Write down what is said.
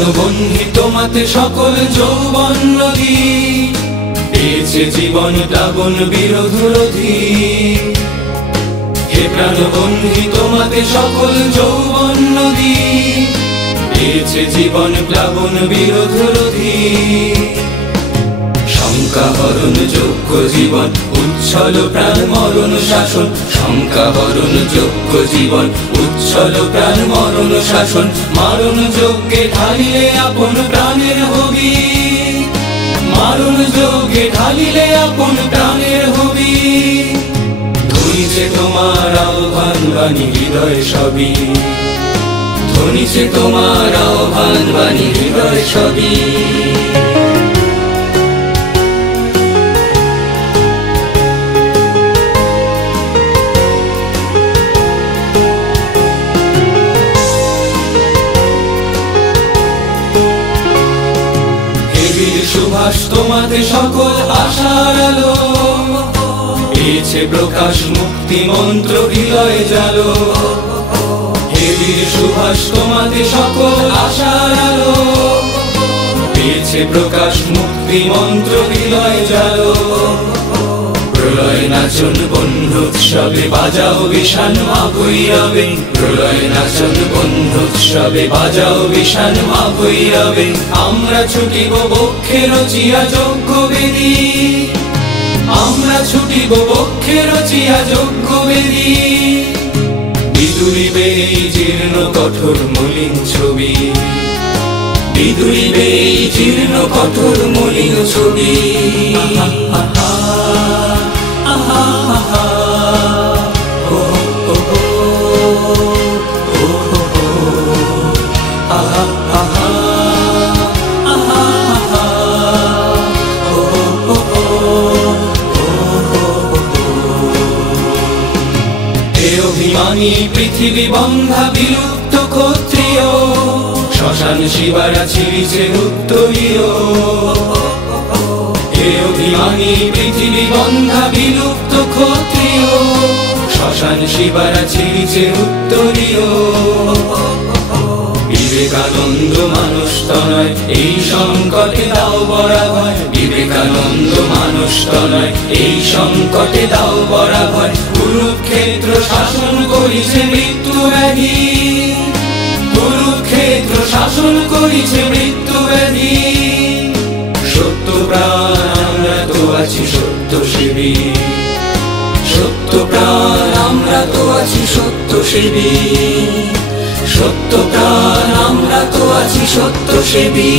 প্রাণবন্ধী তোমাতে সকল যৌবন নদী, পেয়েছে জীবন প্লাবন বিরোধ রোধী। হে প্রাণবন্ধী তোমাতে সকল যৌবন নদী, পেয়েছে জীবন প্লাবন বিরোধ রোধী। শঙ্কা হরণ যোগ্য জীবন উচ্ছল প্রাণ মরণ শাসন, শঙ্কা হরণ যোগ্য জীবন উচ্ছল প্রাণ মরণ শাসন। মারণ যজ্ঞে ঢালিলে আপন প্রাণের হবি, মারণ যজ্ঞে ঢালিলে আপন প্রাণের হবি। ধ্বনিছে তোমার আহ্বান বাণী হৃদয় সবই, ধ্বনিছে তোমার আহ্বান বাণী হৃদয় সবই। সুভাষ তোমাতে সকল আশার আলো, পেয়েছে প্রকাশ মুক্তি মন্ত্র হৃদয় জালো। হে বীর সুভাষ তোমাতে সকল আশার আলো, পেয়েছে প্রকাশ মুক্তি মন্ত্র হৃদয় জালো। প্রলয় নাচন বন্ধুৎসবে বাজাও বিষাণ মা ভৈরবে, প্রলয় নাচন বন্ধুৎসবে বাজাও বিষাণ মা ভৈরবে। আমরা ছুটিব বক্ষে রচিয়া যজ্ঞ বেদী, আমরা ছুটিব বক্ষে রচিয়া যজ্ঞ বেদী। বিদুরিবে এই জীর্ণ কঠোর মলিন ছবি, বিদুরিবে এই জীর্ণ কঠোর মলিন ছবি। অভিমানী পৃথিবী বন্ধা বিলুপ্ত ক্ষত্রিয়, শ্মশান শিবারা ছিঁড়িছে উত্তরীয়। হে অভিমানী পৃথিবী বন্ধা বিলুপ্ত ক্ষত্রিয়, শ্মশান শিবারা ছিঁড়িছে উত্তরীয়। বিবেকানন্দ মানুষ তনয় এই সংকটে দাও বরাভয়, বিবেকানন্দ মানুষ তনয় এই সংকটে দাও বরাভয়। কুরুক্ষেত্র শাসন করিছে মৃত্যু ব্যাধি, কুরুক্ষেত্র শাসন করিছে মৃত্যু ব্যাধি। সত্য প্রাণ আমরা তো আছি সত্য সেবী, সত্য প্রাণ আমরা তো আছি সত্য সেবী, সত্য প্রাণ আমরা তো আছি সত্য সেবী।